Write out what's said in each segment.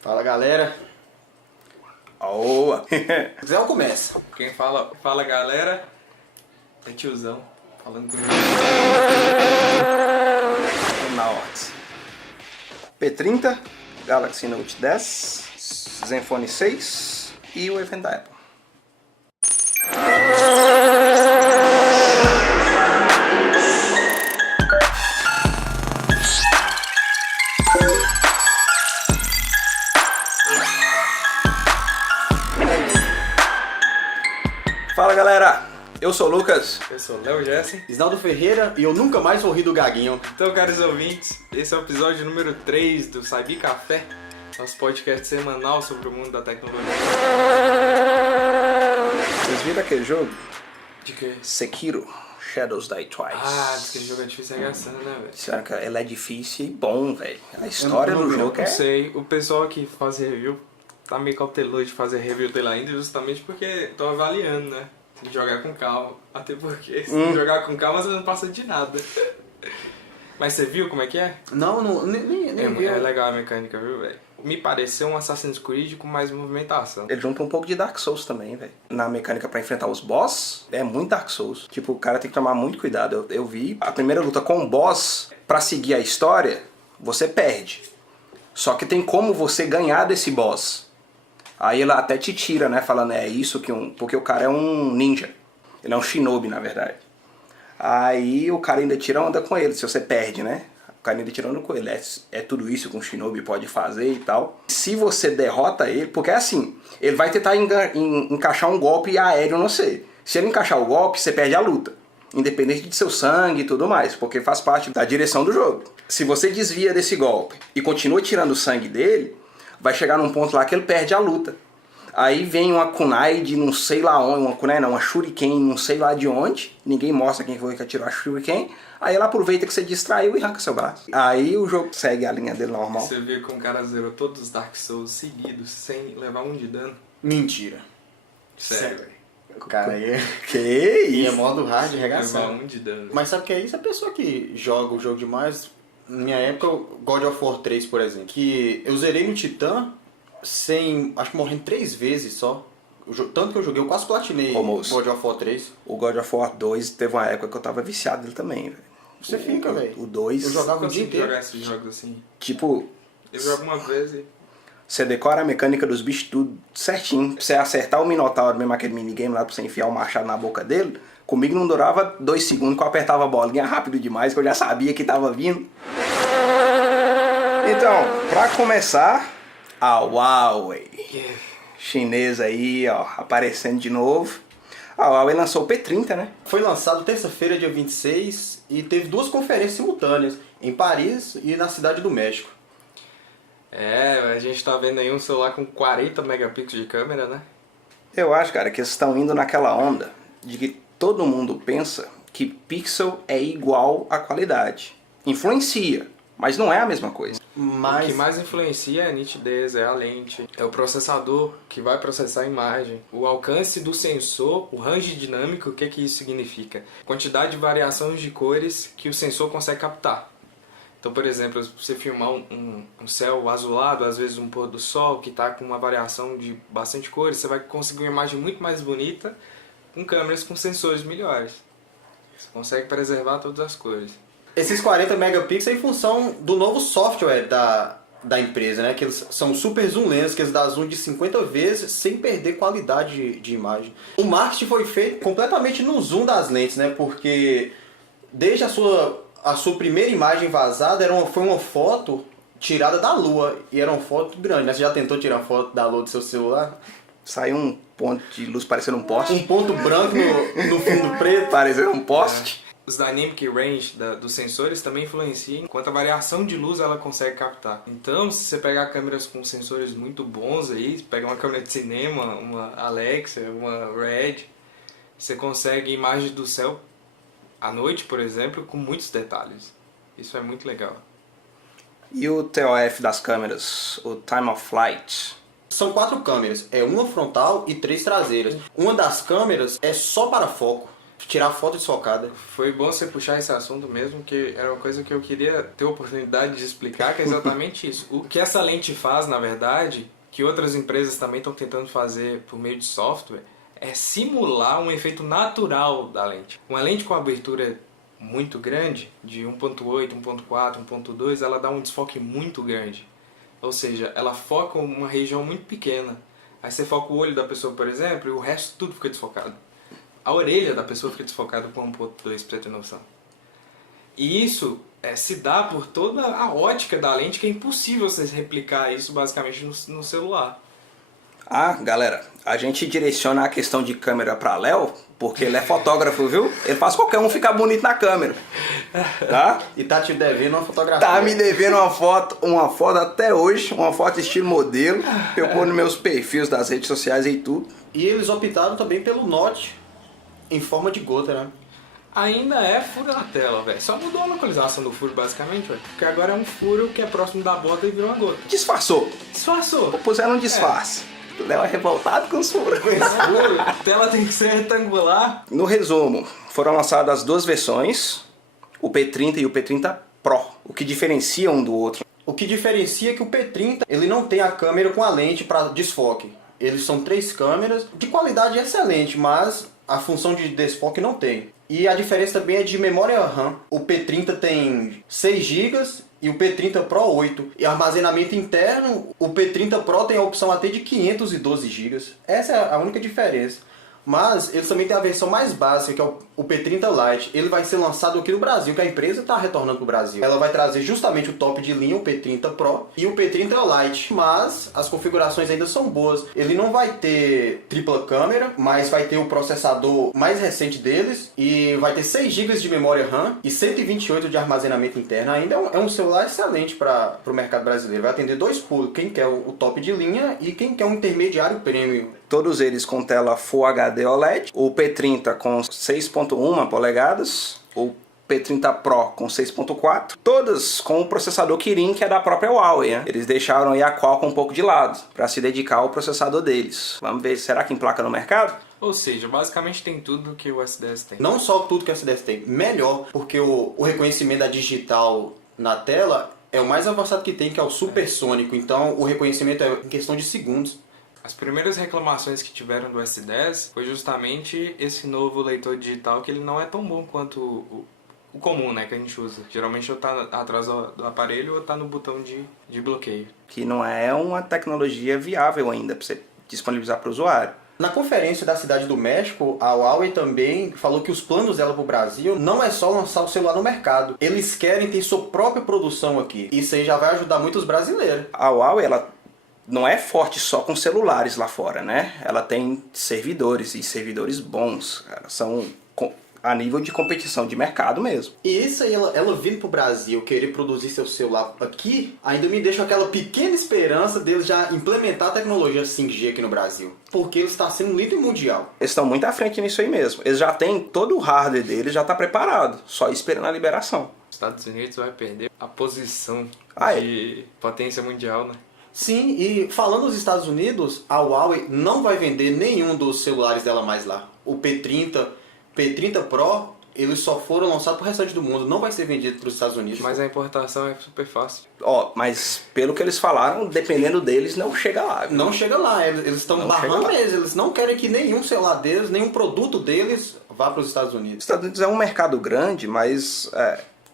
Fala, galera. Oa! Zé começa. Quem fala galera, é tiozão, falando comigo. Naught. P30, Galaxy Note 10, Zenfone 6 e o evento da Apple. Fala, galera, eu sou o Lucas. Eu sou o Léo Jessen. Isnaldo Ferreira e eu nunca mais vou rir do Gaguinho. Então, caros ouvintes, esse é o episódio número 3 do Cyber Café, nosso podcast semanal sobre o mundo da tecnologia. Vocês viram aquele jogo? De quê? Sekiro, Shadows Die Twice. Ah, diz que esse jogo é difícil arregaçando, né, velho? Sério, cara, ele é difícil e bom, velho. A história do jogo Não é... sei, o pessoal que faz review tá meio cauteloso de fazer review dele ainda, justamente porque estão avaliando, né? Tem que jogar com calma. Até porque se jogar com calma você não passa de nada. Mas você viu como é que é? Não, nem vi. É legal a mecânica, viu, velho? Me pareceu um Assassin's Creed com mais movimentação. Ele junta um pouco de Dark Souls também, velho. Na mecânica pra enfrentar os boss, é muito Dark Souls. Tipo, o cara tem que tomar muito cuidado. Eu vi a primeira luta com o boss, pra seguir a história, você perde. Só que tem como você ganhar desse boss. Aí ela até te tira, né? Falando, é isso que porque o cara é um ninja. Ele é um shinobi, na verdade. Aí o cara ainda tira onda com ele, se você perde, né? O cara ainda tira onda com ele. É tudo isso que um shinobi pode fazer e tal. Se você derrota ele, porque é assim, ele vai tentar encaixar um golpe aéreo no você. Se ele encaixar o golpe, você perde a luta. Independente de seu sangue e tudo mais, porque faz parte da direção do jogo. Se você desvia desse golpe e continua tirando o sangue dele, vai chegar num ponto lá que ele perde a luta. Aí vem uma kunai de não sei lá onde, uma shuriken não sei lá de onde, ninguém mostra quem foi que atirou a shuriken, aí ela aproveita que você distraiu e arranca seu braço. Aí o jogo segue a linha dele normal. Você viu que um cara zerou todos os Dark Souls seguidos, sem levar um de dano? Mentira. Sério. O cara aí Que é isso? modo hard Levar arregaçando. um de dano. Mas sabe o que é isso? A pessoa que joga o jogo demais... Na minha época, God of War 3, por exemplo, que eu zerei no Titã sem... acho que morrendo 3 vezes só. Tanto que eu joguei, eu quase platinei God of War 3. O God of War 2 teve uma época que eu tava viciado nele também, velho. Você fica, velho. O 2... Eu jogava o dia inteiro. Jogar esses jogos assim. Tipo, Eu jogo uma vez e... você decora a mecânica dos bichos tudo certinho. Pra você acertar o Minotauro, mesmo aquele minigame lá pra você enfiar o machado na boca dele, comigo não durava 2 segundos que eu apertava a bolinha rápido demais, que eu já sabia que tava vindo. Então, pra começar, a Huawei, chinesa aí, ó, aparecendo de novo. A Huawei lançou o P30, né? Foi lançado terça-feira, dia 26, e teve 2 conferências simultâneas, em Paris e na Cidade do México. É, a gente tá vendo aí um celular com 40 megapixels de câmera, né? Eu acho, cara, que eles estão indo naquela onda de que todo mundo pensa que pixel é igual à qualidade. Influencia, mas não é a mesma coisa. O que mais influencia é a nitidez, é a lente, é o processador que vai processar a imagem, o alcance do sensor, o range dinâmico, o que isso significa? Quantidade de variações de cores que o sensor consegue captar. Então, por exemplo, se você filmar um céu azulado, às vezes um pôr do sol que está com uma variação de bastante cores, você vai conseguir uma imagem muito mais bonita com câmeras com sensores melhores. Você consegue preservar todas as cores. Esses 40 megapixels em função do novo software da empresa, né? Que eles são super zoom lens, que eles dão zoom de 50 vezes sem perder qualidade de imagem. O marketing foi feito completamente no zoom das lentes, né? Porque desde a sua primeira imagem vazada foi uma foto tirada da lua. E era uma foto grande, né? Você já tentou tirar foto da lua do seu celular? Saiu um ponto de luz parecendo um poste. Um ponto branco no fundo preto. Parecendo um poste. Os Dynamic Range dos sensores também influenciam quanto a variação de luz ela consegue captar. Então, se você pegar câmeras com sensores muito bons aí, pega uma câmera de cinema, uma Alexa, uma Red, você consegue imagens do céu à noite, por exemplo, com muitos detalhes. Isso é muito legal. E o TOF das câmeras, o Time of Flight? São 4 câmeras, uma frontal e 3 traseiras. Uma das câmeras é só para foco. tirar foto desfocada. Foi bom você puxar esse assunto mesmo, que era uma coisa que eu queria ter a oportunidade de explicar, que é exatamente isso. O que essa lente faz, na verdade, que outras empresas também estão tentando fazer por meio de software, é simular um efeito natural da lente. Uma lente com abertura muito grande, de 1.8, 1.4, 1.2, ela dá um desfoque muito grande. Ou seja, ela foca uma região muito pequena. Aí você foca o olho da pessoa, por exemplo, e o resto tudo fica desfocado. A orelha da pessoa fica desfocada com 1.2, pra você ter noção. E isso se dá por toda a ótica da lente, que é impossível você replicar isso basicamente no celular. Ah, galera, a gente direciona a questão de câmera pra Léo, porque ele é fotógrafo, viu? Ele faz qualquer um ficar bonito na câmera, tá? E tá te devendo uma fotografia. Tá me devendo uma foto até hoje, uma foto estilo modelo, pra eu pôr nos meus perfis das redes sociais e tudo. E eles optaram também pelo Note em forma de gota, né? Ainda é furo na tela, velho. Só mudou a localização do furo, basicamente, velho. Porque agora é um furo que é próximo da bota e virou uma gota. Disfarçou. Disfarçou. Puseram um disfarce. O Léo é revoltado com os furos. A tela tem que ser retangular. No resumo, foram lançadas as duas versões, o P30 e o P30 Pro. O que diferencia um do outro? O que diferencia é que o P30 ele não tem a câmera com a lente para desfoque. Eles são 3 câmeras de qualidade excelente, mas a função de desfoque não tem. E a diferença também é de memória RAM. O P30 tem 6 GB e o P30 Pro 8. E armazenamento interno, o P30 Pro tem a opção até de 512 GB. Essa é a única diferença. Mas eles também têm a versão mais básica, que é o P30 Lite. Ele vai ser lançado aqui no Brasil, que a empresa está retornando para o Brasil. Ela vai trazer justamente o top de linha, o P30 Pro e o P30 Lite. Mas as configurações ainda são boas. Ele não vai ter tripla câmera, mas vai ter o processador mais recente deles. E vai ter 6 GB de memória RAM e 128 de armazenamento interno. Ainda é um celular excelente para o mercado brasileiro. Vai atender 2 públicos, quem quer o top de linha e quem quer um intermediário premium. Todos eles com tela Full HD OLED, o P30 com 6.1 polegadas, o P30 Pro com 6.4, todas com o processador Kirin, que é da própria Huawei, né? Eles deixaram aí a Qualcomm um pouco de lado, para se dedicar ao processador deles. Vamos ver, será que emplaca no mercado? Ou seja, basicamente tem tudo que o S10 tem. Não só tudo que o S10 tem, melhor, porque o reconhecimento da digital na tela é o mais avançado que tem, que é o supersônico. Então o reconhecimento é em questão de segundos. As primeiras reclamações que tiveram do S10 foi justamente esse novo leitor digital, que ele não é tão bom quanto o comum, né, que a gente usa. Geralmente ou tá atrás do aparelho ou tá no botão de bloqueio. Que não é uma tecnologia viável ainda para você disponibilizar para o usuário. Na conferência da Cidade do México, a Huawei também falou que os planos dela para o Brasil não é só lançar o celular no mercado. Eles querem ter sua própria produção aqui. Isso aí já vai ajudar muitos brasileiros. A Huawei, ela não é forte só com celulares lá fora, né? Ela tem servidores, e servidores bons, cara. São a nível de competição de mercado mesmo. E isso aí, ela vindo pro Brasil, querer produzir seu celular aqui, ainda me deixa aquela pequena esperança deles já implementar a tecnologia 5G aqui no Brasil. Porque eles estão sendo um líder mundial. Eles estão muito à frente nisso aí mesmo. Eles já têm todo o hardware deles, já está preparado, só esperando a liberação. Os Estados Unidos vai perder a posição de potência mundial, né? Sim, e falando dos Estados Unidos, a Huawei não vai vender nenhum dos celulares dela mais lá. O P30 Pro, eles só foram lançados pro restante do mundo, não vai ser vendido para os Estados Unidos. Mas a importação é super fácil. Mas pelo que eles falaram, dependendo deles, não chega lá. Viu? Não chega lá, eles estão barrando eles não querem que nenhum celular deles, nenhum produto deles vá para os Estados Unidos. Os Estados Unidos é um mercado grande, mas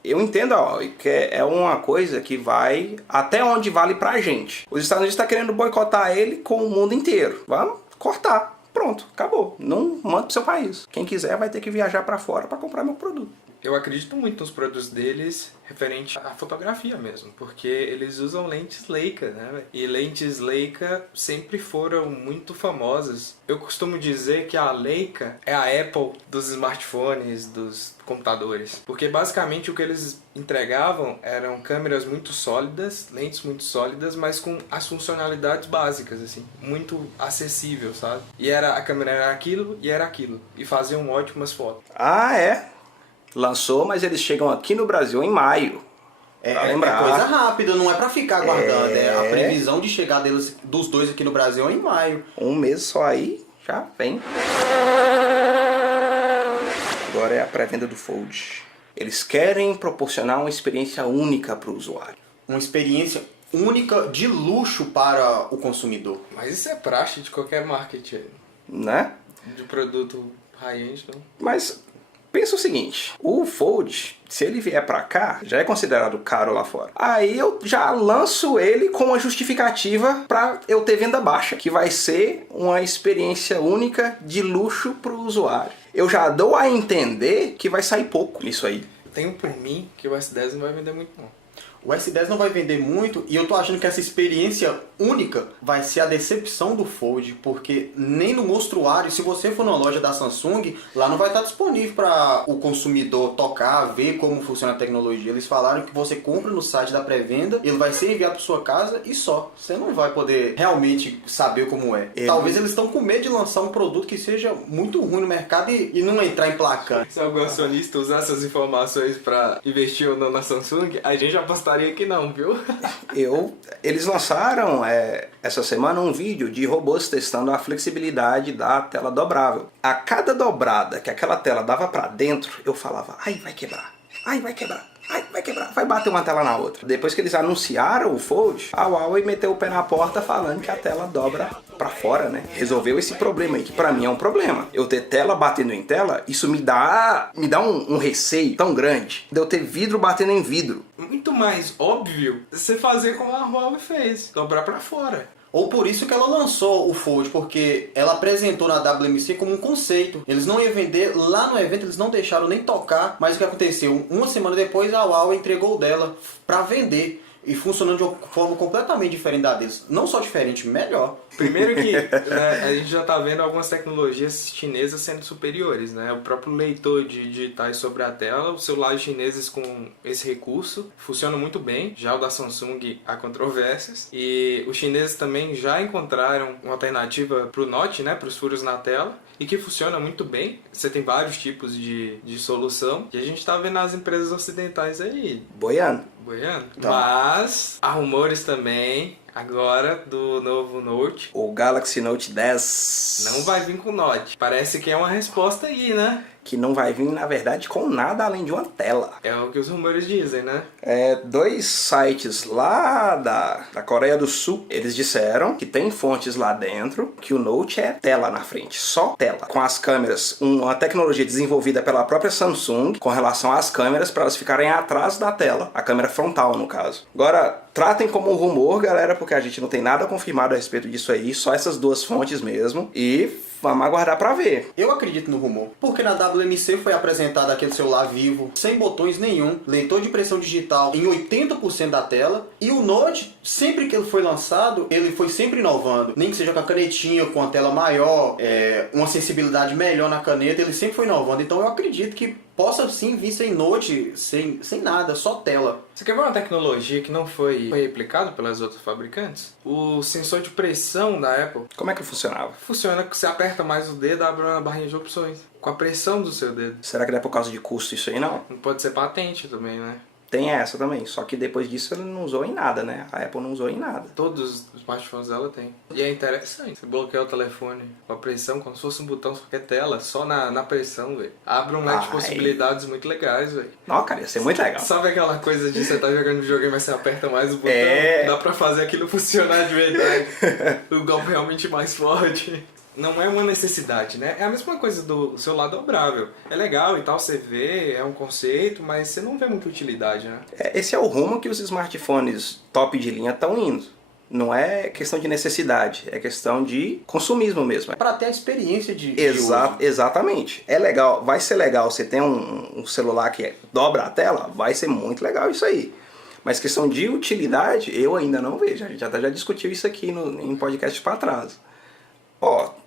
eu entendo que é uma coisa que vai até onde vale pra gente. Os Estados Unidos estão querendo boicotar ele com o mundo inteiro. Vamos cortar. Pronto, acabou. Não manda pro seu país. Quem quiser vai ter que viajar pra fora pra comprar meu produto. Eu acredito muito nos produtos deles referente à fotografia mesmo, porque eles usam lentes Leica, né? E lentes Leica sempre foram muito famosas. Eu costumo dizer que a Leica é a Apple dos smartphones, dos computadores, porque basicamente o que eles entregavam eram câmeras muito sólidas, lentes muito sólidas, mas com as funcionalidades básicas, assim, muito acessível, sabe? E a câmera era aquilo e era aquilo, e faziam ótimas fotos. Ah, é? Lançou, mas eles chegam aqui no Brasil em maio. É coisa rápida, não é pra ficar aguardando. A previsão de chegar dos dois aqui no Brasil é em maio. Um mês só aí, já vem. agora é a pré-venda do Fold. Eles querem proporcionar uma experiência única para o usuário. Uma experiência única de luxo para o consumidor. Mas isso é praxe de qualquer marketing, Né? de produto high-end, não? Mas pensa o seguinte, o Fold, se ele vier pra cá, já é considerado caro lá fora. Aí eu já lanço ele com uma justificativa pra eu ter venda baixa, que vai ser uma experiência única de luxo pro usuário. Eu já dou a entender que vai sair pouco nisso aí. Tenho por mim que o S10 não vai vender muito, não. O S10 não vai vender muito e eu tô achando que essa experiência única vai ser a decepção do Fold, porque nem no mostruário, se você for numa loja da Samsung, lá não vai estar disponível para o consumidor tocar, ver como funciona a tecnologia. Eles falaram que você compra no site da pré-venda, ele vai ser enviado para sua casa e só. Você não vai poder realmente saber como é. Talvez eles estão com medo de lançar um produto que seja muito ruim no mercado e não entrar em placar. Se algum acionista usar essas informações para investir ou não na Samsung, a gente apostaria que não, viu? Eles lançaram essa semana um vídeo de robôs testando a flexibilidade da tela dobrável. A cada dobrada que aquela tela dava pra dentro, eu falava, ai, vai quebrar, ai, vai quebrar. Ai, vai quebrar, vai bater uma tela na outra. Depois que eles anunciaram o Fold, a Huawei meteu o pé na porta falando que a tela dobra pra fora, né? Resolveu esse problema aí, que pra mim é um problema. Eu ter tela batendo em tela, isso me dá um receio tão grande de eu ter vidro batendo em vidro. Muito mais óbvio você fazer como a Huawei fez, dobrar pra fora. Ou por isso que ela lançou o Fold, porque ela apresentou na WMC como um conceito. Eles não iam vender, lá no evento eles não deixaram nem tocar, mas o que aconteceu? Uma semana depois a Huawei entregou o dela para vender. E funcionando de uma forma completamente diferente da deles. Não só diferente, melhor. Primeiro que a gente já está vendo algumas tecnologias chinesas sendo superiores, né? O próprio leitor de digitais sobre a tela, os celulares chineses com esse recurso funcionam muito bem. Já o da Samsung há controvérsias. E os chineses também já encontraram uma alternativa para o Note, né? Para os furos na tela. E que funciona muito bem. Você tem vários tipos de solução. E a gente está vendo as empresas ocidentais aí Boiando. Tá. Mas há rumores também agora do novo Note. O Galaxy Note 10. Não vai vir com Note. Parece que é uma resposta aí, né? Que não vai vir, na verdade, com nada além de uma tela. É o que os rumores dizem, né? Dois sites lá da Coreia do Sul, eles disseram que tem fontes lá dentro, que o Note é tela na frente, só tela. Com as câmeras, uma tecnologia desenvolvida pela própria Samsung, com relação às câmeras, para elas ficarem atrás da tela. A câmera frontal, no caso. Agora, tratem como um rumor, galera, porque a gente não tem nada confirmado a respeito disso aí, só essas duas fontes mesmo. E vamos aguardar pra ver. Eu acredito no rumor, porque na WMC foi apresentado aquele celular vivo, sem botões nenhum, leitor de impressão digital em 80% da tela, e o Note, sempre que ele foi lançado, ele foi sempre inovando, nem que seja com a canetinha, com a tela maior, uma sensibilidade melhor na caneta, ele sempre foi inovando, então eu acredito que possa sim vir sem Note, sem nada, só tela. Você quer ver uma tecnologia que não foi replicada pelas outras fabricantes? O sensor de pressão da Apple Como é que funcionava? funciona que você aperta mais o dedo, abre uma barrinha de opções. Com a pressão do seu dedo. Será que não é por causa de custo isso aí, não? Não pode ser patente também, né? Tem essa também, só que depois disso ele não usou em nada, né? A Apple não usou em nada. Todos os smartphones dela tem. E é interessante. Você bloqueia o telefone com a pressão, como se fosse um botão, qualquer tela, só na pressão, velho. Abre um leque de possibilidades muito legais, velho. Não, cara, ia ser muito legal. Sabe aquela coisa de você tá jogando videogame, mas você aperta mais o botão? Dá pra fazer aquilo funcionar de verdade. O golpe realmente mais forte. Não é uma necessidade, né? É a mesma coisa do celular dobrável. É legal e tal, você vê, é um conceito, mas você não vê muita utilidade, né? Esse é o rumo que os smartphones top de linha estão indo. Não é questão de necessidade, é questão de consumismo mesmo. Para ter a experiência de uso. Exatamente. É legal, vai ser legal você ter um celular que dobra a tela, vai ser muito legal isso aí. Mas questão de utilidade, eu ainda não vejo. A gente até já discutiu isso aqui em podcast para trás.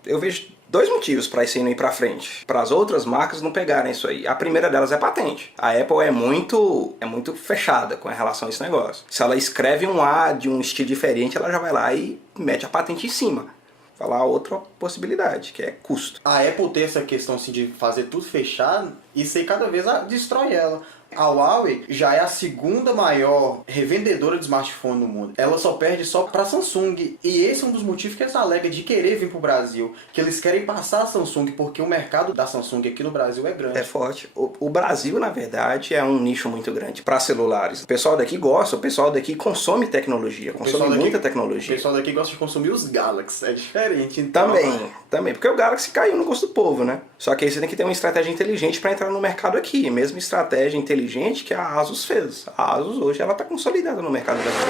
Eu vejo dois motivos para isso aí não ir para frente. Para as outras marcas não pegarem isso aí. A primeira delas é patente. A Apple é muito fechada com relação a esse negócio. Se ela escreve um A de um estilo diferente, ela já vai lá e mete a patente em cima. Falar outra possibilidade, que é custo. A Apple tem essa questão assim, de fazer tudo fechado Isso aí cada vez destrói ela. A Huawei já é a segunda maior revendedora de smartphone no mundo. Ela só perde só para Samsung. E esse é um dos motivos que eles alegam de querer vir pro Brasil. Que eles querem passar a Samsung, porque o mercado da Samsung aqui no Brasil é grande. É forte. O Brasil, na verdade, é um nicho muito grande para celulares. O pessoal daqui gosta, o pessoal daqui consome tecnologia, consome muita tecnologia. O pessoal daqui gosta de consumir os Galaxy, é diferente. Então... Também, porque o Galaxy caiu no gosto do povo, né? Só que aí você tem que ter uma estratégia inteligente para entrar no mercado aqui. Mesma estratégia inteligente que a Asus fez. A Asus hoje ela tá consolidada no mercado brasileiro.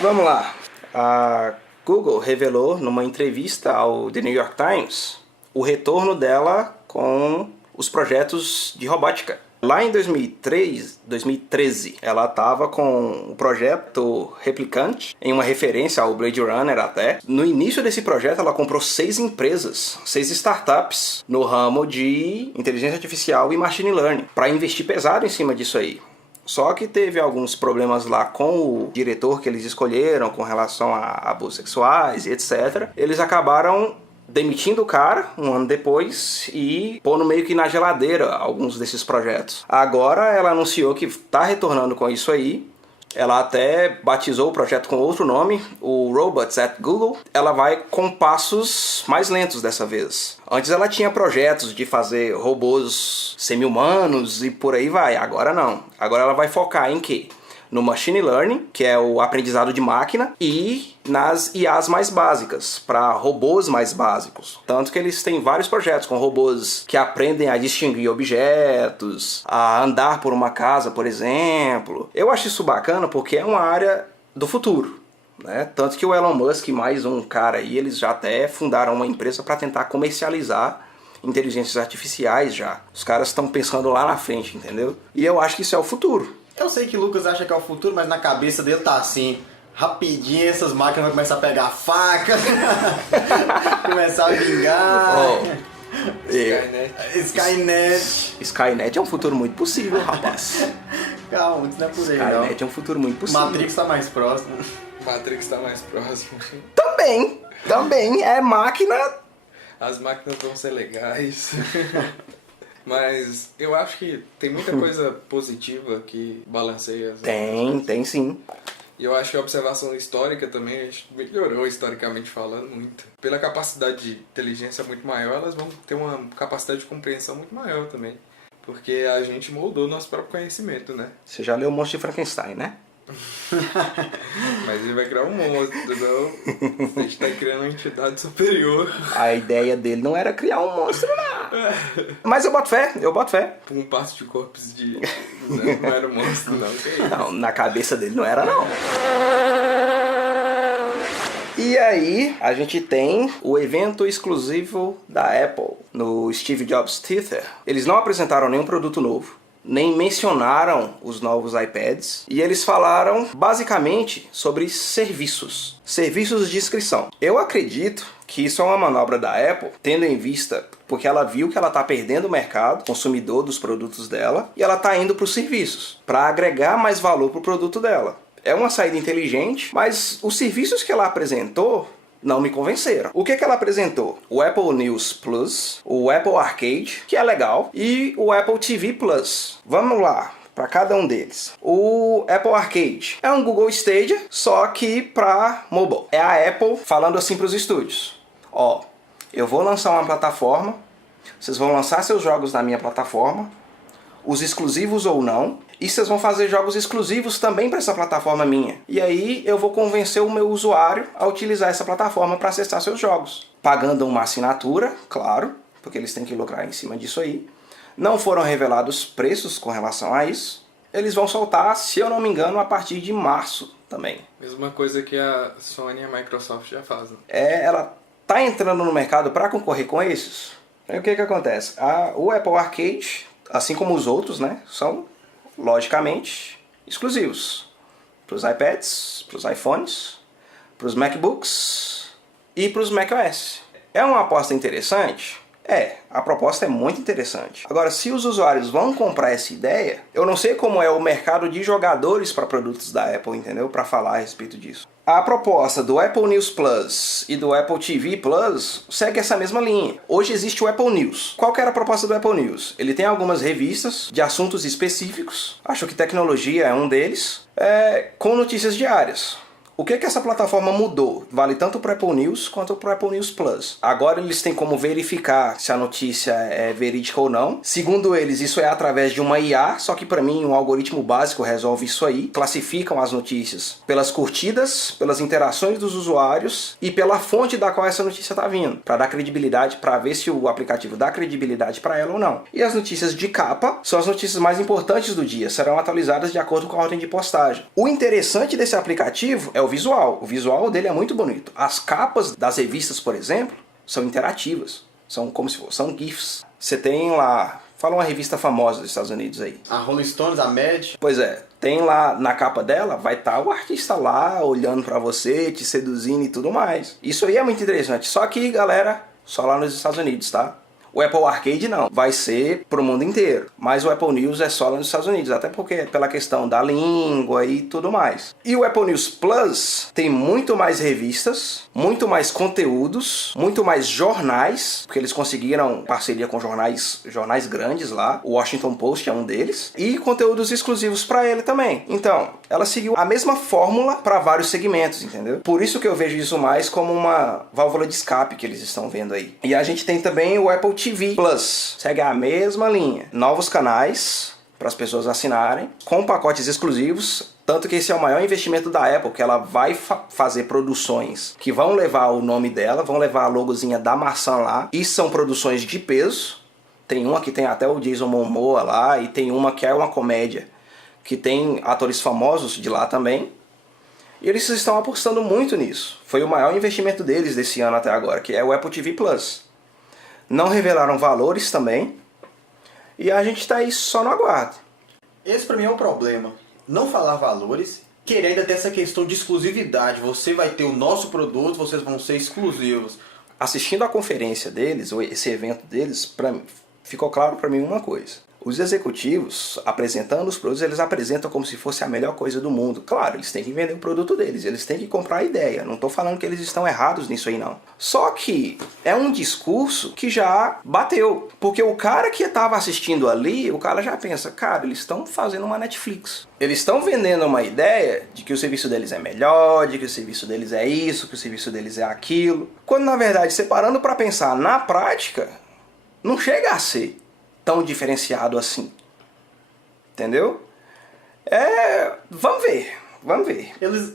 Vamos lá. A Google revelou numa entrevista ao The New York Times o retorno dela com os projetos de robótica. Lá em 2013, ela estava com o projeto Replicant, em uma referência ao Blade Runner até. No início desse projeto, ela comprou 6 empresas, 6 startups no ramo de inteligência artificial e machine learning, para investir pesado em cima disso aí. Só que teve alguns problemas lá com o diretor que eles escolheram com relação a abusos sexuais e etc. Eles acabaram demitindo o cara um ano depois e pondo meio que na geladeira alguns desses projetos. Agora ela anunciou que está retornando com isso aí. Ela até batizou o projeto com outro nome, o Robots at Google. Ela vai com passos mais lentos dessa vez. Antes ela tinha projetos de fazer robôs semi-humanos e por aí vai. Agora não. Agora ela vai focar em quê? No machine learning, que é o aprendizado de máquina, e nas IAs mais básicas, para robôs mais básicos. Tanto que eles têm vários projetos com robôs que aprendem a distinguir objetos, a andar por uma casa, por exemplo. Eu acho isso bacana porque é uma área do futuro, né? Tanto que o Elon Musk e mais um cara aí, eles já até fundaram uma empresa para tentar comercializar inteligências artificiais já. Os caras estão pensando lá na frente, entendeu? E eu acho que isso é o futuro. Eu sei que o Lucas acha que é o futuro, mas na cabeça dele tá assim, rapidinho essas máquinas vão começar a pegar faca, começar a vingar. Skynet é um futuro muito possível, rapaz. Calma, isso não é por aí, Skynet é um futuro muito possível. Matrix tá mais próximo. Matrix tá mais próximo. Também é máquina. As máquinas vão ser legais. Mas eu acho que tem muita coisa positiva que balanceia as Tem sim. E eu acho que a observação histórica também, a gente melhorou historicamente falando muito. Pela capacidade de inteligência muito maior, elas vão ter uma capacidade de compreensão muito maior também. Porque a gente moldou nosso próprio conhecimento, né? Você já leu o Monstro de Frankenstein, né? Mas ele vai criar um monstro, entendeu? A gente tá criando uma entidade superior. A ideia dele não era criar um monstro, não. Mas eu boto fé. Um passo de corpos de... Não era um monstro, não. Que é isso? Não, na cabeça dele não era, não. E aí, a gente tem o evento exclusivo da Apple, no Steve Jobs Theater. Eles não apresentaram nenhum produto novo, nem mencionaram os novos iPads, e eles falaram basicamente sobre serviços de inscrição. Eu acredito que isso é uma manobra da Apple, tendo em vista porque ela viu que ela está perdendo o mercado consumidor dos produtos dela, e ela está indo para os serviços, para agregar mais valor para o produto dela. É uma saída inteligente, mas os serviços que ela apresentou não me convenceram. O que ela apresentou? O Apple News Plus, o Apple Arcade, que é legal, e o Apple TV Plus. Vamos lá, para cada um deles. O Apple Arcade é um Google Stadia, só que para mobile. É a Apple falando assim para os estúdios. Ó, eu vou lançar uma plataforma, vocês vão lançar seus jogos na minha plataforma, os exclusivos ou não, e vocês vão fazer jogos exclusivos também para essa plataforma minha. E aí eu vou convencer o meu usuário a utilizar essa plataforma para acessar seus jogos. Pagando uma assinatura, claro, porque eles têm que lucrar em cima disso aí. Não foram revelados preços com relação a isso. Eles vão soltar, se eu não me engano, a partir de março também. Mesma coisa que a Sony e a Microsoft já fazem. Ela tá entrando no mercado para concorrer com esses. Aí o que acontece? O Apple Arcade, assim como os outros, né, são logicamente exclusivos para os iPads, para os iPhones, para os MacBooks e para os macOS. É uma aposta interessante? A proposta é muito interessante. Agora, se os usuários vão comprar essa ideia, eu não sei como é o mercado de jogadores para produtos da Apple, entendeu? Para falar a respeito disso. A proposta do Apple News Plus e do Apple TV Plus segue essa mesma linha. Hoje existe o Apple News. Qual que era a proposta do Apple News? Ele tem algumas revistas de assuntos específicos, acho que tecnologia é um deles, com notícias diárias. O que essa plataforma mudou? Vale tanto para o Apple News quanto para o Apple News Plus. Agora eles têm como verificar se a notícia é verídica ou não. Segundo eles, isso é através de uma IA, só que para mim um algoritmo básico resolve isso aí. Classificam as notícias pelas curtidas, pelas interações dos usuários e pela fonte da qual essa notícia está vindo, para dar credibilidade, para ver se o aplicativo dá credibilidade para ela ou não. E as notícias de capa são as notícias mais importantes do dia, serão atualizadas de acordo com a ordem de postagem. O interessante desse aplicativo é o visual dele é muito bonito. As capas das revistas, por exemplo, são interativas, são como se fossem GIFs. Você tem lá, fala uma revista famosa dos Estados Unidos aí. A Rolling Stones, a Mad. Pois é, tem lá na capa dela, vai estar o artista lá olhando pra você, te seduzindo e tudo mais. Isso aí é muito interessante. Só que, galera, só lá nos Estados Unidos, tá? O Apple Arcade não, vai ser pro mundo inteiro. Mas o Apple News é só lá nos Estados Unidos, até porque pela questão da língua e tudo mais. E o Apple News Plus tem muito mais revistas, muito mais conteúdos, muito mais jornais, porque eles conseguiram parceria com jornais grandes lá, o Washington Post é um deles, e conteúdos exclusivos para ele também. Então, ela seguiu a mesma fórmula para vários segmentos, entendeu? Por isso que eu vejo isso mais como uma válvula de escape que eles estão vendo aí. E a gente tem também o Apple TV Plus, segue a mesma linha. Novos canais para as pessoas assinarem, com pacotes exclusivos, tanto que esse é o maior investimento da Apple, que ela vai fazer produções que vão levar o nome dela, vão levar a logozinha da maçã lá, e são produções de peso. Tem uma que tem até o Jason Momoa lá, e tem uma que é uma comédia, que tem atores famosos de lá também. E eles estão apostando muito nisso. Foi o maior investimento deles desse ano até agora, que é o Apple TV Plus. Não revelaram valores também. E a gente está aí só no aguardo. Esse pra mim é o problema. Não falar valores, querer ainda ter essa questão de exclusividade. Você vai ter o nosso produto, vocês vão ser exclusivos. Assistindo a conferência deles, ou esse evento deles, ficou claro para mim uma coisa. Os executivos, apresentando os produtos, eles apresentam como se fosse a melhor coisa do mundo. Claro, eles têm que vender o produto deles, eles têm que comprar a ideia. Não estou falando que eles estão errados nisso aí, não. Só que é um discurso que já bateu. Porque o cara que estava assistindo ali, o cara já pensa, cara, eles estão fazendo uma Netflix. Eles estão vendendo uma ideia de que o serviço deles é melhor, de que o serviço deles é isso, que o serviço deles é aquilo. Quando, na verdade, separando para pensar na prática, não chega a ser tão diferenciado assim. Entendeu? Vamos ver.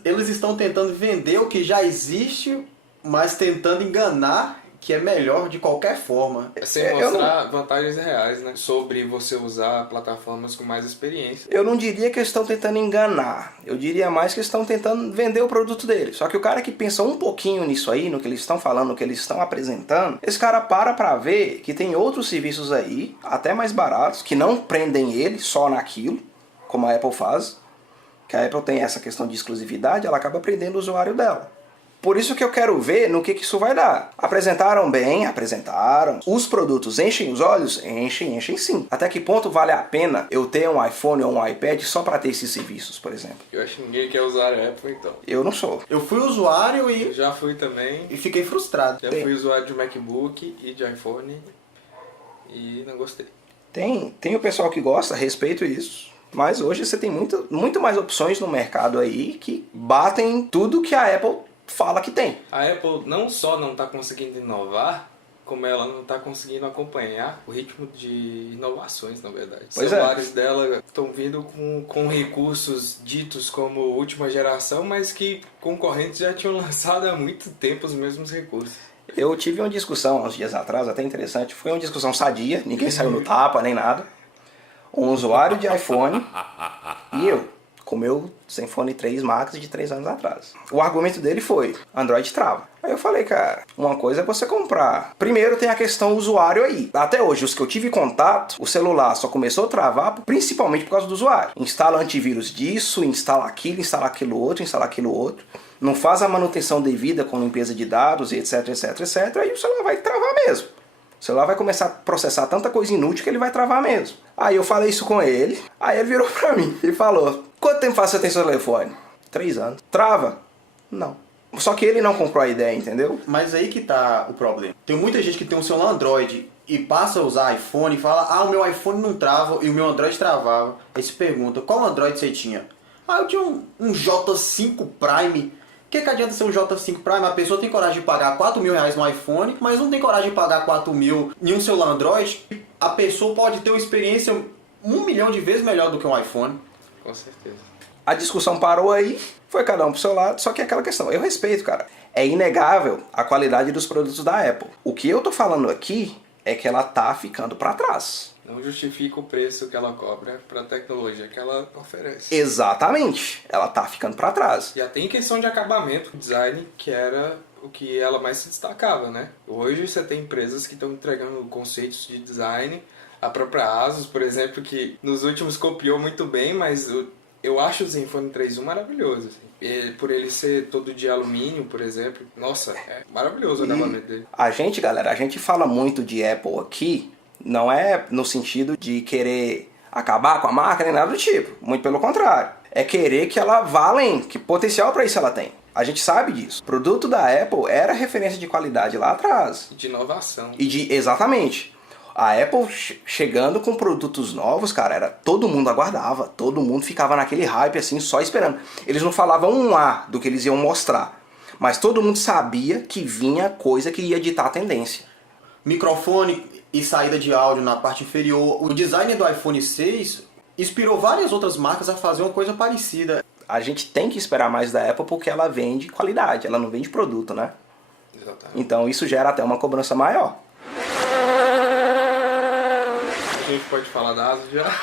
Eles estão tentando vender o que já existe, mas tentando enganar que é melhor de qualquer forma. Sem mostrar vantagens reais, né? Sobre você usar plataformas com mais experiência. Eu não diria que eles estão tentando enganar. Eu diria mais que eles estão tentando vender o produto deles. Só que o cara que pensa um pouquinho nisso aí, no que eles estão falando, no que eles estão apresentando, esse cara para ver que tem outros serviços aí, até mais baratos, que não prendem ele só naquilo, como a Apple faz. Que a Apple tem essa questão de exclusividade, ela acaba prendendo o usuário dela. Por isso que eu quero ver no que isso vai dar. Apresentaram bem, apresentaram. Os produtos enchem os olhos? Enchem sim. Até que ponto vale a pena eu ter um iPhone ou um iPad só para ter esses serviços, por exemplo? Eu acho que ninguém quer usar a Apple, então. Eu não sou. Eu fui usuário Eu já fui também. e fiquei frustrado. Já fui usuário de MacBook e de iPhone e não gostei. Tem o pessoal que gosta, respeito isso. Mas hoje você tem muito mais opções no mercado aí que batem tudo que a Apple fala que tem. A Apple não só não está conseguindo inovar, como ela não está conseguindo acompanhar o ritmo de inovações, na verdade. Os celulares dela estão vindo com recursos ditos como última geração, mas que concorrentes já tinham lançado há muito tempo os mesmos recursos. Eu tive uma discussão uns dias atrás, até interessante, foi uma discussão sadia, ninguém saiu no tapa nem nada. Um usuário de iPhone e eu, com o meu Zenfone 3 Max de 3 anos atrás. O argumento dele foi, Android trava. Aí eu falei, cara, uma coisa é você comprar. Primeiro tem a questão usuário aí. Até hoje, os que eu tive contato, o celular só começou a travar principalmente por causa do usuário. Instala antivírus disso, instala aquilo outro. Não faz a manutenção devida com limpeza de dados, etc, etc, etc. Aí o celular vai travar mesmo. O celular vai começar a processar tanta coisa inútil que ele vai travar mesmo. Aí eu falei isso com ele, aí ele virou pra mim e falou: quanto tempo faz você tem seu telefone? 3 anos. Trava? Não. Só que ele não comprou a ideia, entendeu? Mas aí que tá o problema. Tem muita gente que tem um celular Android e passa a usar iPhone e fala: ah, o meu iPhone não trava e o meu Android travava. Aí se pergunta: qual Android você tinha? Ah, eu tinha um J5 Prime. O que adianta ser um J5 Prime? A pessoa tem coragem de pagar R$ 4.000 no iPhone, mas não tem coragem de pagar 4.000 em um celular Android. A pessoa pode ter uma experiência 1 milhão de vezes melhor do que um iPhone. Com certeza. A discussão parou aí, foi cada um pro seu lado, só que é aquela questão, eu respeito, cara. É inegável a qualidade dos produtos da Apple. O que eu tô falando aqui é que ela tá ficando pra trás. Não justifica o preço que ela cobra para a tecnologia que ela oferece. Exatamente, ela tá ficando pra trás. E até em questão de acabamento, design, que era o que ela mais se destacava, né? Hoje você tem empresas que estão entregando conceitos de design. A própria Asus, por exemplo, que nos últimos copiou muito bem, mas eu acho o Zenfone 3.1 maravilhoso. Assim. Por ele ser todo de alumínio, por exemplo. Nossa, é maravilhoso o acabamento dele. A gente, galera, a gente fala muito de Apple aqui, não é no sentido de querer acabar com a marca nem nada do tipo. Muito pelo contrário. É querer que ela vá além, que potencial para isso ela tem. A gente sabe disso. O produto da Apple era referência de qualidade lá atrás. De inovação. Exatamente. A Apple chegando com produtos novos, cara, todo mundo aguardava, todo mundo ficava naquele hype assim, só esperando. Eles não falavam um A do que eles iam mostrar, mas todo mundo sabia que vinha coisa que ia ditar a tendência. Microfone e saída de áudio na parte inferior. O design do iPhone 6 inspirou várias outras marcas a fazer uma coisa parecida. A gente tem que esperar mais da Apple porque ela vende qualidade, ela não vende produto, né? Exatamente. Então isso gera até uma cobrança maior. A gente pode falar da Asus já?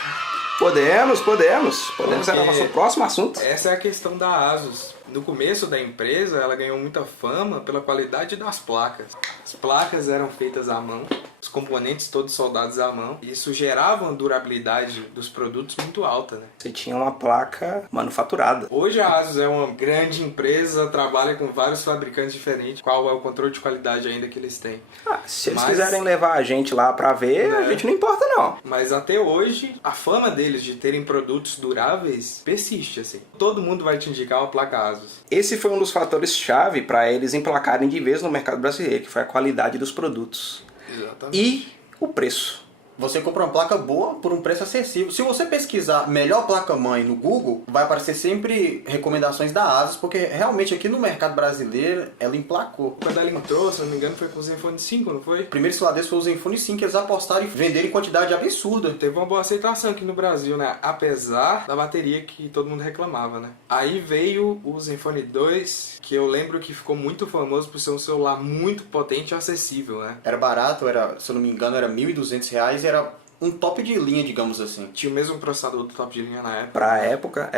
Podemos. Podemos Porque era o nosso próximo assunto. Essa é a questão da Asus. No começo da empresa, ela ganhou muita fama pela qualidade das placas. As placas eram feitas à mão, os componentes todos soldados à mão. E isso gerava uma durabilidade dos produtos muito alta, né? Você tinha uma placa manufaturada. Hoje a Asus é uma grande empresa, trabalha com vários fabricantes diferentes. Qual é o controle de qualidade ainda que eles têm? Se eles quiserem levar a gente lá pra ver, a gente não importa não. Mas até hoje, a fama deles de terem produtos duráveis persiste, assim. Todo mundo vai te indicar uma placa Asus. Esse foi um dos fatores-chave para eles emplacarem de vez no mercado brasileiro, que foi a qualidade dos produtos. Exatamente. E o preço. Você compra uma placa boa por um preço acessível. Se você pesquisar melhor placa-mãe no Google, vai aparecer sempre recomendações da Asus, porque realmente aqui no mercado brasileiro ela emplacou. Quando ela entrou, se não me engano, foi com o Zenfone 5, não foi? O primeiro celular desse foi o Zenfone 5, que eles apostaram em vender em quantidade absurda. Teve uma boa aceitação aqui no Brasil, né? Apesar da bateria que todo mundo reclamava, né? Aí veio o Zenfone 2, que eu lembro que ficou muito famoso por ser um celular muito potente e acessível, né? Era barato, se eu não me engano, era R$ 1.200, era um top de linha, digamos assim. Tinha o mesmo processador do top de linha na época. Pra época,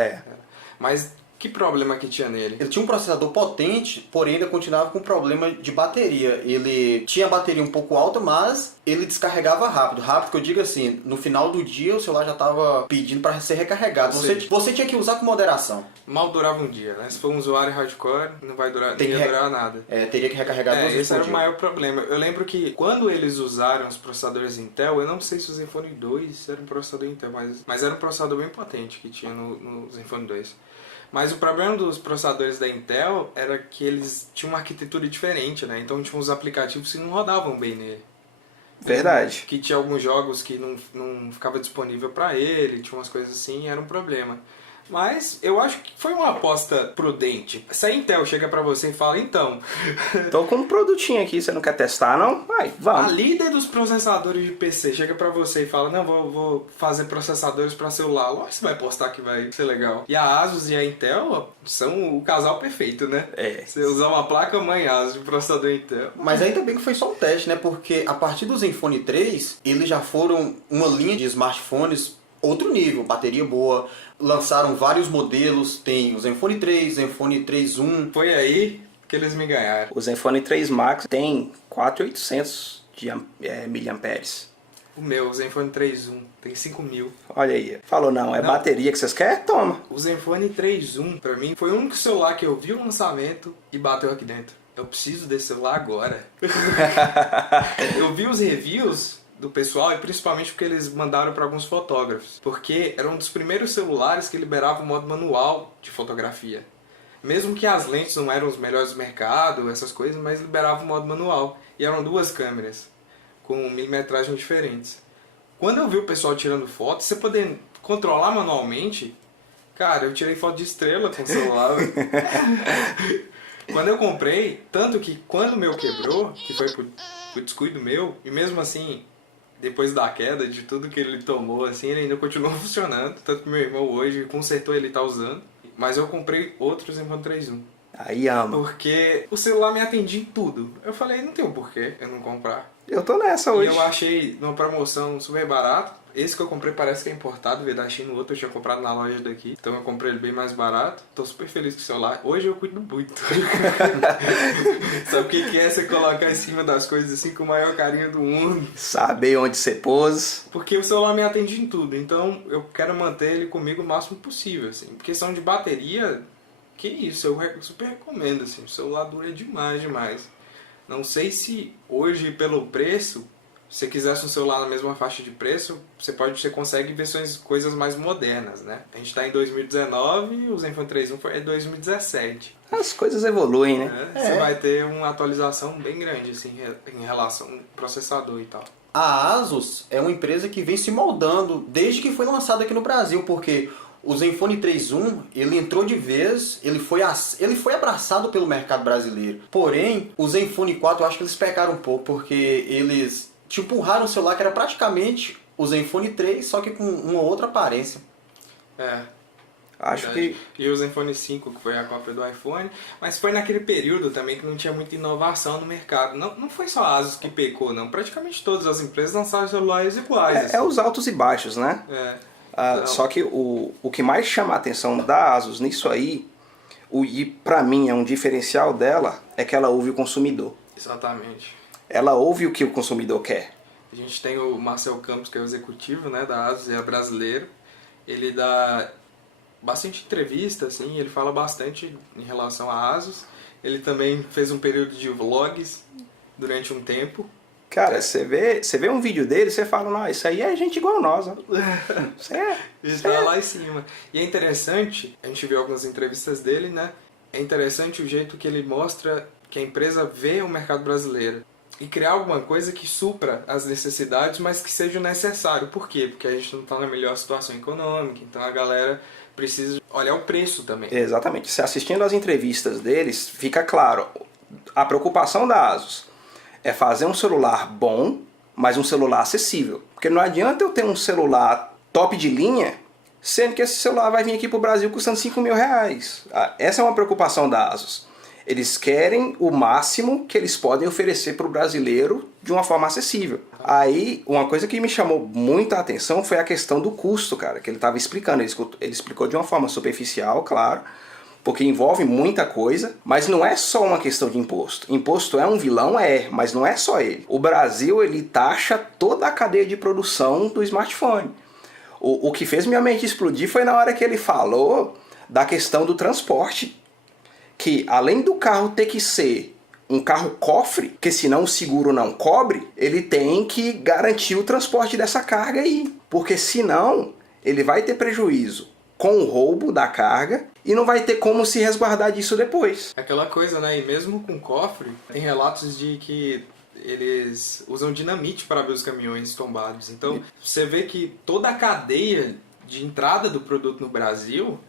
Mas que problema que tinha nele? Ele tinha um processador potente, porém ainda continuava com problema de bateria. Ele tinha a bateria um pouco alta, mas ele descarregava rápido. Rápido que eu digo assim, no final do dia o celular já estava pedindo para ser recarregado. Você tinha que usar com moderação. Mal durava um dia, né? Se for um usuário hardcore, não vai durar, não ia durar nada. Teria que recarregar 2 vezes esse por era dia. o maior problema. Eu lembro que quando eles usaram os processadores Intel, eu não sei se o Zenfone 2 era um processador Intel, mas era um processador bem potente que tinha no Zenfone 2. Mas o problema dos processadores da Intel era que eles tinham uma arquitetura diferente, né? Então tinha uns aplicativos que não rodavam bem nele. verdade. Que tinha alguns jogos que não ficava disponível para ele, tinha umas coisas assim, era um problema. Mas eu acho que foi uma aposta prudente. Se a Intel chega pra você e fala, então... Tô com um produtinho aqui, você não quer testar não? Vai, vamos. A líder dos processadores de PC chega pra você e fala, não, vou fazer processadores pra celular. Lógico que você vai postar que vai ser legal. E a Asus e a Intel são o casal perfeito, né? Você usar uma placa-mãe Asus de processador Intel. Mas ainda bem que foi só um teste, né? Porque a partir do Zenfone 3, eles já foram uma linha de smartphones outro nível, bateria boa, lançaram vários modelos, tem o Zenfone 3, Zenfone 3.1. Foi aí que eles me ganharam. O Zenfone 3 Max tem 4.800 de miliamperes. O meu, o Zenfone 3.1, tem 5.000. Olha aí. Falou, não, bateria que vocês querem? Toma. O Zenfone 3.1, pra mim, foi o único celular que eu vi o lançamento e bateu aqui dentro. eu preciso desse celular agora. Eu vi os reviews do pessoal, e principalmente porque eles mandaram para alguns fotógrafos, porque era um dos primeiros celulares que liberava o modo manual de fotografia. Mesmo que as lentes não eram os melhores do mercado, essas coisas, mas liberava o modo manual. E eram 2 câmeras, com milimetragens diferentes. Quando eu vi o pessoal tirando foto, você poder controlar manualmente, cara, eu tirei foto de estrela com o celular. Quando eu comprei, tanto que quando o meu quebrou, que foi por descuido meu, e mesmo assim, depois da queda, de tudo que ele tomou, assim, ele ainda continuou funcionando. Tanto que meu irmão hoje consertou, ele tá usando. Mas eu comprei outros Zenfone 3.1. Aí ama. Porque o celular me atendia em tudo. Eu falei, não tem um porquê eu não comprar. Eu tô nessa hoje. E eu achei numa promoção super barato. Esse que eu comprei parece que é importado, veio da China. O outro eu tinha comprado na loja daqui. Então eu comprei ele bem mais barato. Tô super feliz com o celular. Hoje eu cuido muito. Sabe o que é você colocar em cima das coisas assim com o maior carinho do mundo? Saber onde você pôs. Porque o celular me atende em tudo. Então eu quero manter ele comigo o máximo possível. Assim. Questão de bateria, que isso, eu super recomendo. Assim. O celular dura demais. Não sei se hoje, pelo preço, se você quisesse um celular na mesma faixa de preço, você consegue coisas mais modernas, né? A gente está em 2019 e o Zenfone 3.1 é 2017. As coisas evoluem, né? Você vai ter uma atualização bem grande assim, em relação ao processador e tal. A Asus é uma empresa que vem se moldando desde que foi lançada aqui no Brasil, porque o Zenfone 3.1, ele entrou de vez, ele foi abraçado pelo mercado brasileiro. Porém, o Zenfone 4, eu acho que eles pecaram um pouco, porque eles empurraram um celular que era praticamente o Zenfone 3, só que com uma outra aparência. Acho que... E o Zenfone 5, que foi a cópia do iPhone, mas foi naquele período também que não tinha muita inovação no mercado. Não foi só a Asus que pecou, não. Praticamente todas as empresas lançaram celulares iguais. Assim. É os altos e baixos, né? Só que o que mais chama a atenção da Asus nisso aí, e pra mim é um diferencial dela, é que ela ouve o consumidor. Exatamente. Ela ouve o que o consumidor quer. A gente tem o Marcel Campos, que é o executivo, né, da Asus, é brasileiro. Ele dá bastante entrevista, assim, ele fala bastante em relação à Asus. Ele também fez um período de vlogs durante um tempo. Cara, você vê um vídeo dele, você fala, não, isso aí é gente igual nós. Ó. Ele tá lá em cima. E é interessante, a gente viu algumas entrevistas dele, né? É interessante o jeito que ele mostra que a empresa vê o mercado brasileiro. E criar alguma coisa que supra as necessidades, mas que seja necessário. Por quê? Porque a gente não está na melhor situação econômica, então a galera precisa olhar o preço também. Exatamente. Se assistindo às entrevistas deles, fica claro, a preocupação da Asus é fazer um celular bom, mas um celular acessível. Porque não adianta eu ter um celular top de linha, sendo que esse celular vai vir aqui para o Brasil custando R$5.000. Essa é uma preocupação da Asus. Eles querem o máximo que eles podem oferecer para o brasileiro de uma forma acessível. Aí, uma coisa que me chamou muita atenção foi a questão do custo, cara, que ele estava explicando. Ele explicou de uma forma superficial, claro, porque envolve muita coisa, mas não é só uma questão de imposto. Imposto é um vilão, mas não é só ele. O Brasil, ele taxa toda a cadeia de produção do smartphone. O que fez minha mente explodir foi na hora que ele falou da questão do transporte, que além do carro ter que ser um carro cofre, porque senão o seguro não cobre, ele tem que garantir o transporte dessa carga aí, porque senão ele vai ter prejuízo com o roubo da carga e não vai ter como se resguardar disso depois. Aquela coisa, né? E mesmo com cofre, tem relatos de que eles usam dinamite para ver os caminhões tombados. Então, você vê que toda a cadeia de entrada do produto no Brasil,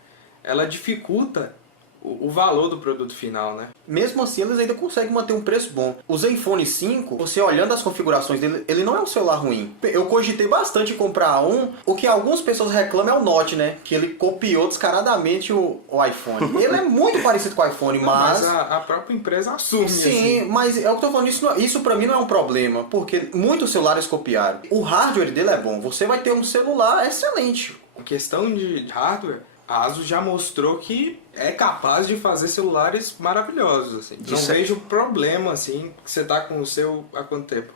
ela dificulta o valor do produto final, né? Mesmo assim, eles ainda conseguem manter um preço bom. O Zenfone 5, você olhando as configurações dele, ele não é um celular ruim. Eu cogitei bastante em comprar um. O que algumas pessoas reclamam é o Note, né? Que ele copiou descaradamente o iPhone. Ele é muito parecido com o iPhone, mas a própria empresa assume. Sim, assim. mas é o que eu tô falando, isso pra mim não é um problema, porque muitos celulares copiaram. O hardware dele é bom. Você vai ter um celular excelente. Em questão de hardware, a Asus já mostrou que é capaz de fazer celulares maravilhosos, assim. Não vejo problema, assim, que você tá com o seu há quanto tempo?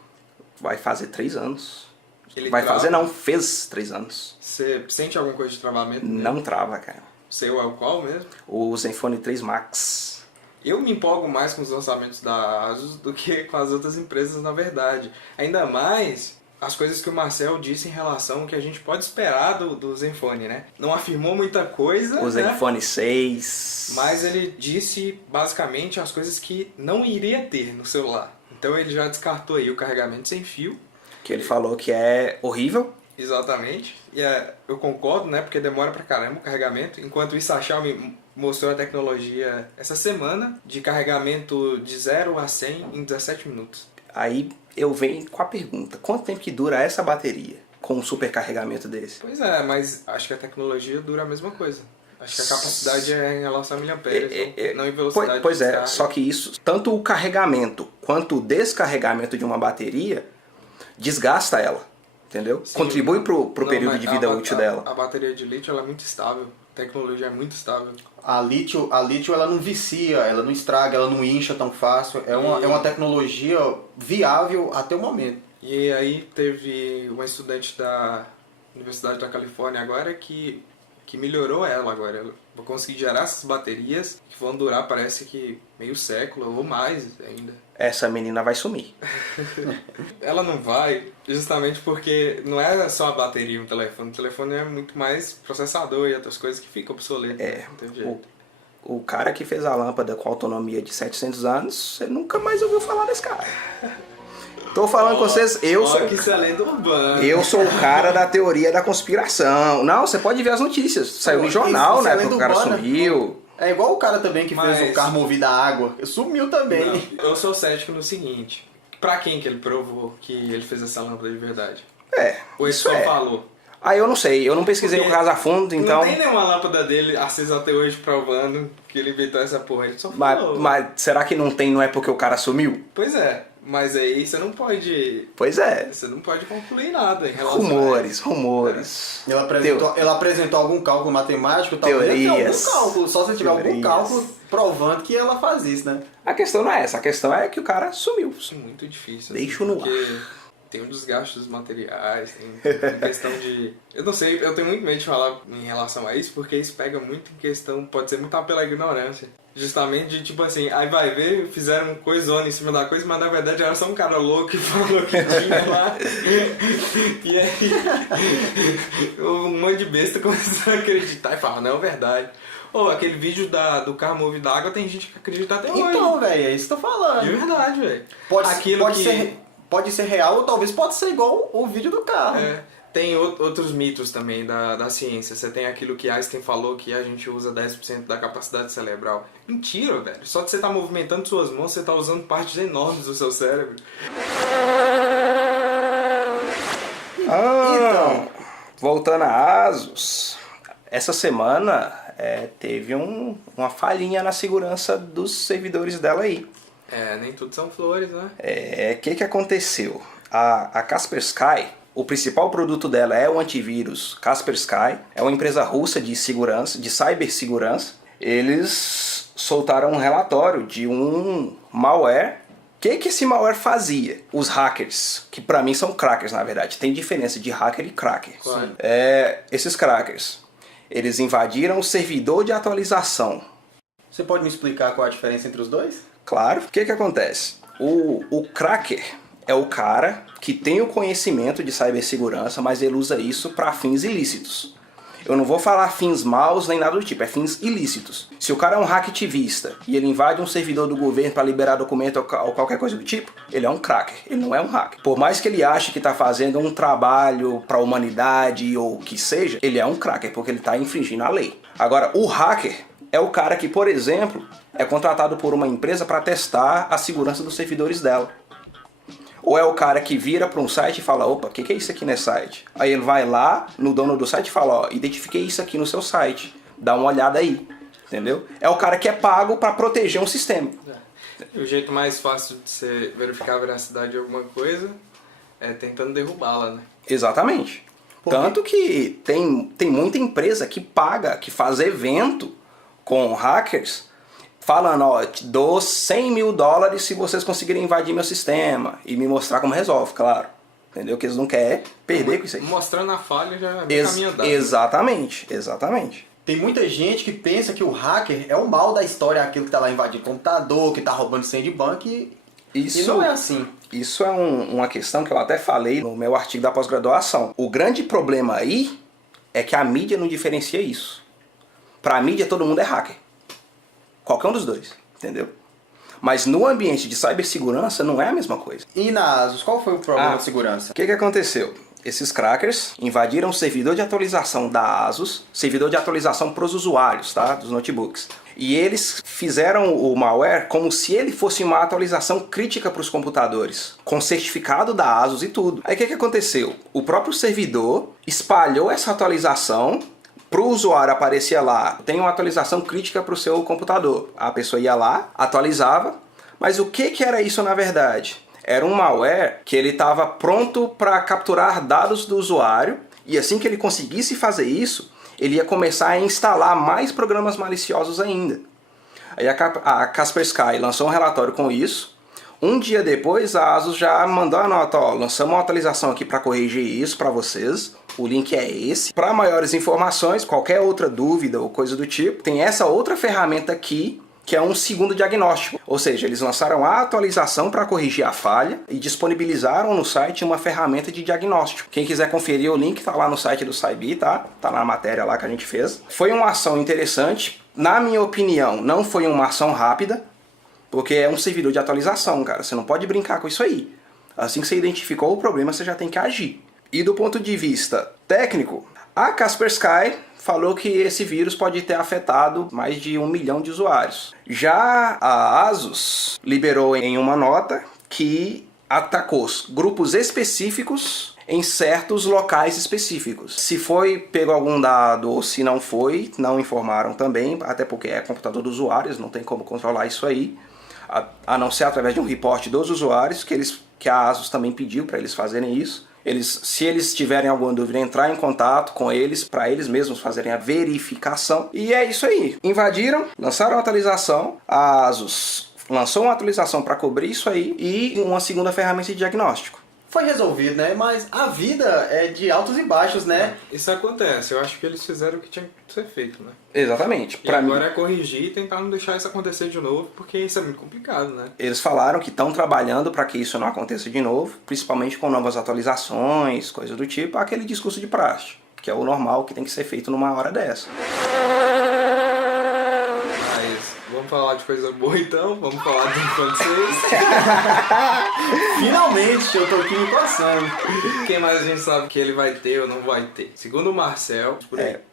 Vai fazer 3 anos. Ele vai trava? fazer não, fez 3 anos. Você sente alguma coisa de travamento? Não trava, cara. O seu é o qual mesmo? O Zenfone 3 Max. Eu me empolgo mais com os lançamentos da ASUS do que com as outras empresas, na verdade. Ainda mais as coisas que o Marcel disse em relação ao que a gente pode esperar do Zenfone, né? Não afirmou muita coisa, O né? Zenfone 6. Mas ele disse basicamente as coisas que não iria ter no celular. Então ele já descartou aí o carregamento sem fio. Que ele falou que é horrível. Exatamente. E eu concordo, né? Porque demora pra caramba o carregamento. Enquanto isso, a Xiaomi mostrou a tecnologia essa semana de carregamento de 0 a 100 em 17 minutos. Aí eu venho com a pergunta, quanto tempo que dura essa bateria com um super carregamento desse? Pois é, mas acho que a tecnologia dura a mesma coisa. Acho que a capacidade é em relação a miliamperes, não em velocidade. Pois de é, descarga. só que isso, tanto o carregamento quanto o descarregamento de uma bateria desgasta ela, entendeu? Sim, Contribui pro não, período mas de vida útil dela. A bateria de lítio ela é muito estável. A tecnologia é muito estável. A lítio ela não vicia, ela não estraga, ela não incha tão fácil. É uma tecnologia viável até o momento. E aí teve uma estudante da Universidade da Califórnia agora que melhorou ela agora. Ela vai conseguir gerar essas baterias que vão durar, parece que meio século ou mais ainda. Essa menina vai sumir. Ela não vai, justamente porque não é só a bateria no telefone. O telefone é muito mais processador e outras coisas que ficam obsoletas. É, não tem jeito. O cara que fez a lâmpada com autonomia de 700 anos, você nunca mais ouviu falar desse cara. Tô falando com vocês, eu sou... que isso é lenda urbana. Eu sou o cara da teoria da conspiração. Não, você pode ver as notícias. Saiu no jornal, Isso é né? Que lenda o cara urbana. sumiu. É igual o cara também que Mas- fez o carro movido a água. Sumiu também. Não, eu sou cético no seguinte. Pra quem que ele provou que ele fez essa lâmpada de verdade? É, Ou ele isso só é. falou? Aí eu não sei, eu não pesquisei Porque o caso a fundo, então... Não tem nenhuma lâmpada dele acesa até hoje provando que ele inventou essa porra. Ele só Mas, falou. mas será que não tem, não é porque o cara sumiu? Pois é. Mas aí você não pode... Pois é. Você não pode concluir nada em relação Rumores. Ela apresentou algum cálculo matemático, talvez tenha Teorias. algum cálculo. Só se tiver algum Teorias. cálculo provando que ela faz isso, né? A questão não é essa, a questão é que o cara sumiu. É muito difícil. Deixa no porque tem um desgaste dos materiais, tem questão de... Eu não sei, eu tenho muito medo de falar em relação a isso, porque isso pega muito em questão, pode ser muito pela ignorância. Justamente de tipo assim, aí vai ver, fizeram coisona em cima da coisa, mas na verdade era só um cara louco que falou que tinha lá. E aí um monte de besta começou a acreditar e falar, não, é verdade. Ou aquele vídeo do carro movido a água, tem gente que acredita até hoje. Então, velho, é isso que eu tô falando. De verdade, velho. Pode ser real ou talvez pode ser igual o vídeo do carro. É, tem outros mitos também da ciência. Você tem aquilo que Einstein falou que a gente usa 10% da capacidade cerebral. Mentira, velho. Só de você estar movimentando suas mãos, você está usando partes enormes do seu cérebro. Então, voltando a Asus, essa semana teve uma falhinha na segurança dos servidores dela aí. É, nem tudo são flores, né? O que aconteceu? A Kaspersky, o principal produto dela é o antivírus Kaspersky, é uma empresa russa de segurança, de cibersegurança. Eles soltaram um relatório de um malware. O que esse malware fazia? Os hackers, que pra mim são crackers na verdade, tem diferença de hacker e cracker. Claro. Esses crackers, eles invadiram o servidor de atualização. Você pode me explicar qual a diferença entre os dois? Claro. O que acontece? O cracker é o cara que tem o conhecimento de cibersegurança, mas ele usa isso para fins ilícitos. Eu não vou falar fins maus nem nada do tipo, é fins ilícitos. Se o cara é um hacktivista e ele invade um servidor do governo para liberar documento ou qualquer coisa do tipo, ele é um cracker, ele não é um hacker. Por mais que ele ache que está fazendo um trabalho para a humanidade ou o que seja, ele é um cracker porque ele está infringindo a lei. Agora, o hacker é o cara que, por exemplo, é contratado por uma empresa para testar a segurança dos servidores dela. Ou é o cara que vira para um site e fala, opa, o que é isso aqui nesse site? Aí ele vai lá no dono do site e fala, ó, identifiquei isso aqui no seu site, dá uma olhada aí, entendeu? É o cara que é pago para proteger um sistema. E o jeito mais fácil de você verificar a veracidade de alguma coisa é tentando derrubá-la, né? Exatamente. Tanto que tem muita empresa que paga, que faz evento com hackers, falando, ó, te dou $100 mil se vocês conseguirem invadir meu sistema e me mostrar como resolve, claro. Entendeu? Que eles não querem perder com isso aí. Mostrando a falha já é caminho andado. Exatamente. Tem muita gente que pensa que o hacker é o mal da história, aquele que tá lá invadindo computador, que tá roubando senha de banco e não é assim. Isso é uma questão que eu até falei no meu artigo da pós-graduação. O grande problema aí é que a mídia não diferencia isso. Pra mídia todo mundo é hacker. Qualquer um dos dois, entendeu? Mas no ambiente de cibersegurança não é a mesma coisa. E na ASUS, qual foi o problema de segurança? O que aconteceu? Esses crackers invadiram o servidor de atualização da ASUS, servidor de atualização para os usuários, tá? Dos notebooks. E eles fizeram o malware como se ele fosse uma atualização crítica para os computadores, com certificado da ASUS e tudo. Aí o que aconteceu? O próprio servidor espalhou essa atualização. Para o usuário aparecia lá, tem uma atualização crítica para o seu computador. A pessoa ia lá, atualizava, mas o que era isso na verdade? Era um malware que ele estava pronto para capturar dados do usuário e assim que ele conseguisse fazer isso, ele ia começar a instalar mais programas maliciosos ainda. Aí a Kaspersky lançou um relatório com isso. Um dia depois, a ASUS já mandou a nota, ó, lançamos uma atualização aqui para corrigir isso para vocês. O link é esse. Para maiores informações, qualquer outra dúvida ou coisa do tipo, tem essa outra ferramenta aqui, que é um segundo diagnóstico. Ou seja, eles lançaram a atualização para corrigir a falha e disponibilizaram no site uma ferramenta de diagnóstico. Quem quiser conferir o link, tá lá no site do Cybi, tá? Tá na matéria lá que a gente fez. Foi uma ação interessante. Na minha opinião, não foi uma ação rápida, porque é um servidor de atualização, cara. Você não pode brincar com isso aí. Assim que você identificou o problema, você já tem que agir. E do ponto de vista técnico, a Kaspersky falou que esse vírus pode ter afetado mais de 1 milhão de usuários. Já a ASUS liberou em uma nota que atacou grupos específicos em certos locais específicos. Se foi pego algum dado ou se não foi, não informaram também, até porque é computador dos usuários, não tem como controlar isso aí, a não ser através de um report dos usuários, que a ASUS também pediu para eles fazerem isso. Se eles tiverem alguma dúvida, entrar em contato com eles, para eles mesmos fazerem a verificação. E é isso aí. Invadiram, lançaram a atualização, a ASUS lançou uma atualização para cobrir isso aí e uma segunda ferramenta de diagnóstico. Foi resolvido, né? Mas a vida é de altos e baixos, né? Isso acontece. Eu acho que eles fizeram o que tinha que ser feito, né? Exatamente. E agora é corrigir e tentar não deixar isso acontecer de novo, porque isso é muito complicado, né? Eles falaram que estão trabalhando para que isso não aconteça de novo, principalmente com novas atualizações, coisas do tipo, aquele discurso de praxe, que é o normal que tem que ser feito numa hora dessa. Vamos falar de coisa boa então? Vamos falar do francês? Finalmente, eu tô aqui me passando. Quem mais a gente sabe que ele vai ter ou não vai ter? Segundo o Marcel...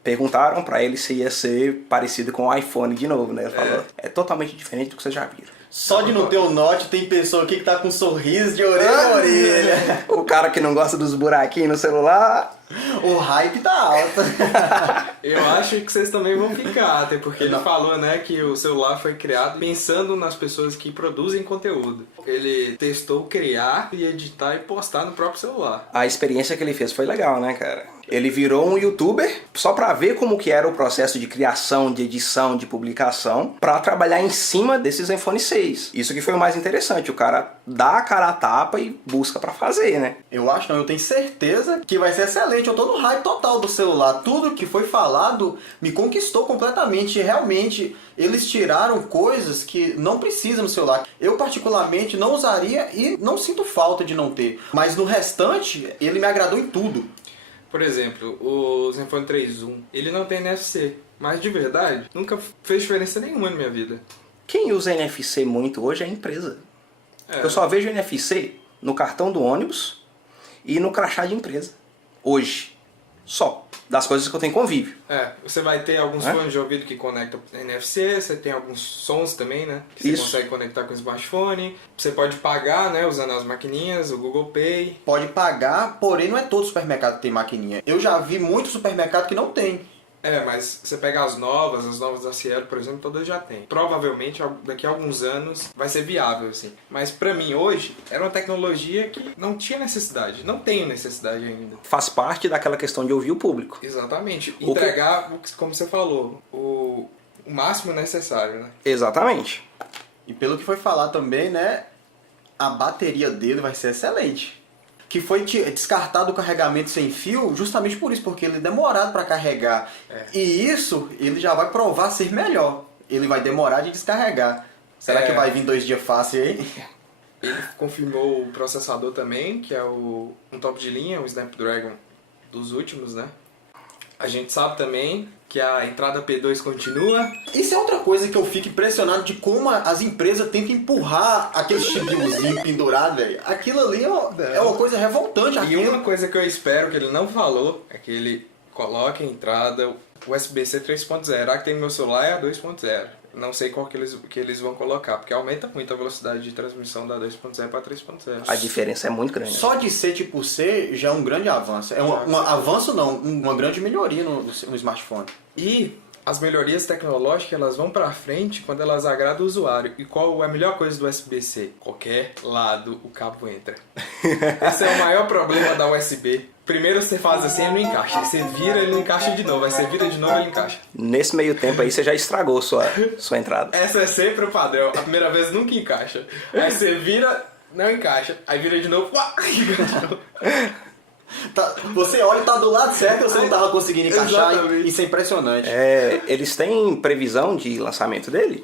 Perguntaram pra ele se ia ser parecido com o iPhone de novo, né? Ele falou, é totalmente diferente do que vocês já viram. Só de não ter o Note, tem pessoa aqui que tá com um sorriso de orelha a orelha. O cara que não gosta dos buraquinhos no celular... O hype tá alto. Eu acho que vocês também vão ficar, até porque ele falou, né, que o celular foi criado pensando nas pessoas que produzem conteúdo. Ele testou criar e editar e postar no próprio celular. A experiência que ele fez foi legal, né, cara? Ele virou um youtuber só pra ver como que era o processo de criação, de edição, de publicação, pra trabalhar em cima desses iPhone 6. Isso que foi o mais interessante, o cara dá a cara a tapa e busca pra fazer, né? Eu acho não, eu tenho certeza que vai ser excelente. Eu tô no hype total do celular. Tudo que foi falado me conquistou completamente. Realmente, eles tiraram coisas que não precisam no celular. Eu particularmente não usaria e não sinto falta de não ter. Mas no restante, ele me agradou em tudo. Por exemplo, o Zenfone 3.1, ele não tem NFC, mas de verdade, nunca fez diferença nenhuma na minha vida. Quem usa NFC muito hoje é a empresa. Eu só vejo NFC no cartão do ônibus e no crachá de empresa. Hoje. Só. Das coisas que eu tenho convívio. Você vai ter alguns fones de ouvido que conectam NFC, você tem alguns sons também, né? Que você consegue conectar com o smartphone. Você pode pagar, né, usando as maquininhas, o Google Pay. Pode pagar, porém não é todo supermercado que tem maquininha. Eu já vi muito supermercado que não tem. Mas você pega as novas da Cielo, por exemplo, todas já tem. Provavelmente, daqui a alguns anos, vai ser viável, assim. Mas pra mim, hoje, era uma tecnologia que não tinha necessidade. Não tem necessidade ainda. Faz parte daquela questão de ouvir o público. Exatamente. Entregar, como você falou, o máximo necessário, né? Exatamente. E pelo que foi falar também, né, a bateria dele vai ser excelente. que foi descartado o carregamento sem fio justamente por isso, porque ele é demorado para carregar. E isso ele já vai provar ser melhor. Ele vai demorar de descarregar. Será que vai vir 2 dias fácil aí? Ele confirmou o processador também, que é um top de linha, o Snapdragon dos últimos, né? A gente sabe também que a entrada P2 continua. Isso é outra coisa que eu fico impressionado de como as empresas tentam empurrar aquele chipzinho pendurado, velho. Aquilo ali é uma coisa revoltante. E uma coisa que eu espero que ele não falou é que ele coloque a entrada USB-C 3.0. A que tem no meu celular é a 2.0. Não sei qual que eles vão colocar, porque aumenta muito a velocidade de transmissão da 2.0 para 3.0. A diferença é muito grande. Só de ser tipo C já é um grande avanço. É um avanço não, uma grande melhoria no smartphone. E as melhorias tecnológicas elas vão para frente quando elas agradam o usuário. E qual é a melhor coisa do USB-C? Qualquer lado o cabo entra. Esse é o maior problema da USB. Primeiro você faz assim, ele não encaixa. Aí você vira, ele não encaixa de novo. Aí você vira de novo, ele encaixa. Nesse meio tempo aí você já estragou sua entrada. Essa é sempre o padrão. A primeira vez nunca encaixa. Aí você vira, não encaixa. Aí vira de novo, encaixa de novo. Você olha e tá do lado certo e você não tava conseguindo encaixar. Isso é impressionante. Eles têm previsão de lançamento dele?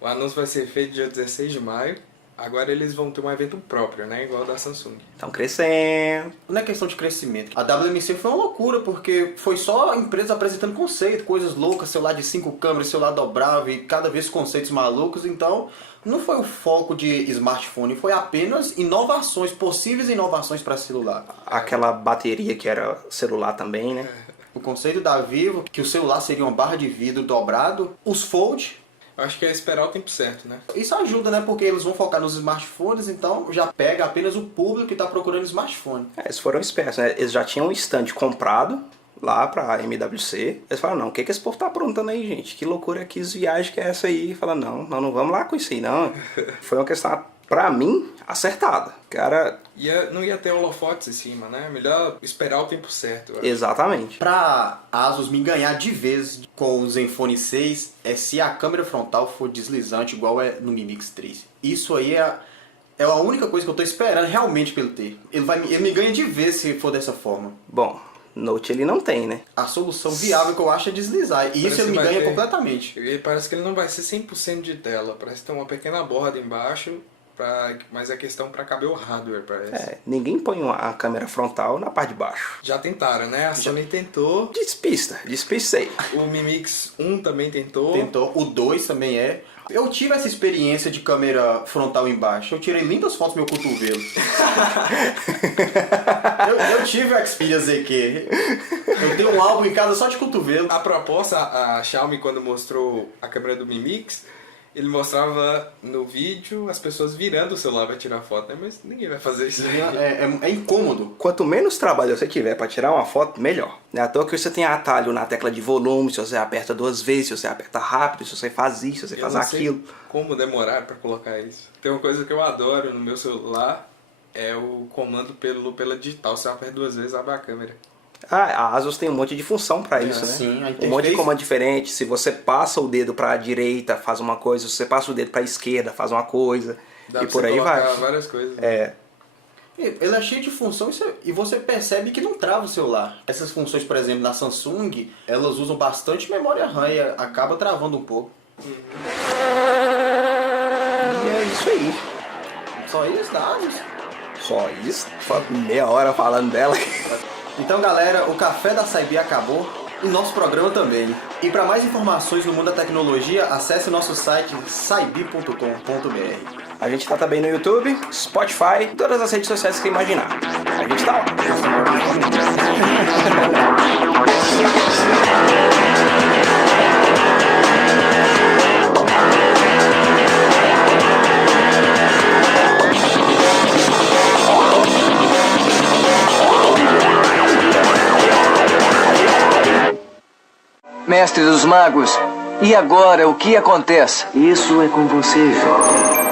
O anúncio vai ser feito dia 16 de maio. Agora eles vão ter um evento próprio, né? Igual o da Samsung. Estão crescendo. Não é questão de crescimento. A WMC foi uma loucura, porque foi só empresas apresentando conceito, coisas loucas, celular de 5 câmeras, celular dobrável e cada vez conceitos malucos. Então, não foi o foco de smartphone, foi apenas inovações, possíveis inovações para celular. Aquela bateria que era celular também, né? O conceito da Vivo, que o celular seria uma barra de vidro dobrado, os Fold. Acho que é esperar o tempo certo, né? Isso ajuda, né? Porque eles vão focar nos smartphones, então já pega apenas o público que está procurando smartphone. Eles foram espertos, né? Eles já tinham um stand comprado lá pra MWC. Eles falaram, não, o que esse povo tá aprontando aí, gente? Que loucura, que viagem que é essa aí? Falaram, não vamos lá com isso aí, não. Foi uma questão, pra mim, acertada. Cara... Não ia ter holofotes em cima, né? Melhor esperar o tempo certo. Exatamente. Pra Asus me ganhar de vez com o Zenfone 6 é se a câmera frontal for deslizante igual é no Mi Mix 3. Isso aí é a única coisa que eu tô esperando realmente pra ele ter. Ele me ganha de vez se for dessa forma. Bom, Note ele não tem, né? A solução viável que eu acho é deslizar. E isso ele me ganha completamente. Parece que ele não vai ser 100% de tela. Parece ter uma pequena borda embaixo. Mas é questão para caber o hardware, parece. Ninguém põe uma câmera frontal na parte de baixo. Já tentaram, né? A Sony tentou. Despista aí. O Mi Mix 1 também tentou. O 2 também é. Eu tive essa experiência de câmera frontal embaixo. Eu tirei lindas fotos do meu cotovelo. eu tive o Xperia ZQ. Eu tenho um álbum em casa só de cotovelo. A proposta, a Xiaomi quando mostrou a câmera do Mi Mix, ele mostrava no vídeo as pessoas virando o celular pra tirar foto, né? Mas ninguém vai fazer isso aí. É incômodo. Quanto menos trabalho você tiver pra tirar uma foto, melhor. Não é à toa que você tem atalho na tecla de volume, se você aperta 2 vezes, se você aperta rápido, se você faz isso, se você faz aquilo. Como demorar pra colocar isso? Tem uma coisa que eu adoro no meu celular, é o comando pela digital. Você aperta 2 vezes, abre a câmera. A Asus tem um monte de função para isso, né? Sim, um monte de comando diferente. Se você passa o dedo para a direita, faz uma coisa. Se você passa o dedo para a esquerda, faz uma coisa. Dá e por aí vai. Várias coisas. Né? Ele é cheio de funções e você percebe que não trava o celular. Essas funções, por exemplo, na Samsung, elas usam bastante memória RAM e acaba travando um pouco. E é isso aí. Só isso, da Asus? Só isso? Meia hora falando dela. Então, galera, o Café da Saibi acabou e nosso programa também. E para mais informações no mundo da tecnologia, acesse o nosso site saibi.com.br. A gente tá também no YouTube, Spotify, todas as redes sociais que você imaginar. A gente tá lá. Mestre dos Magos, e agora o que acontece? Isso é com você, jovem.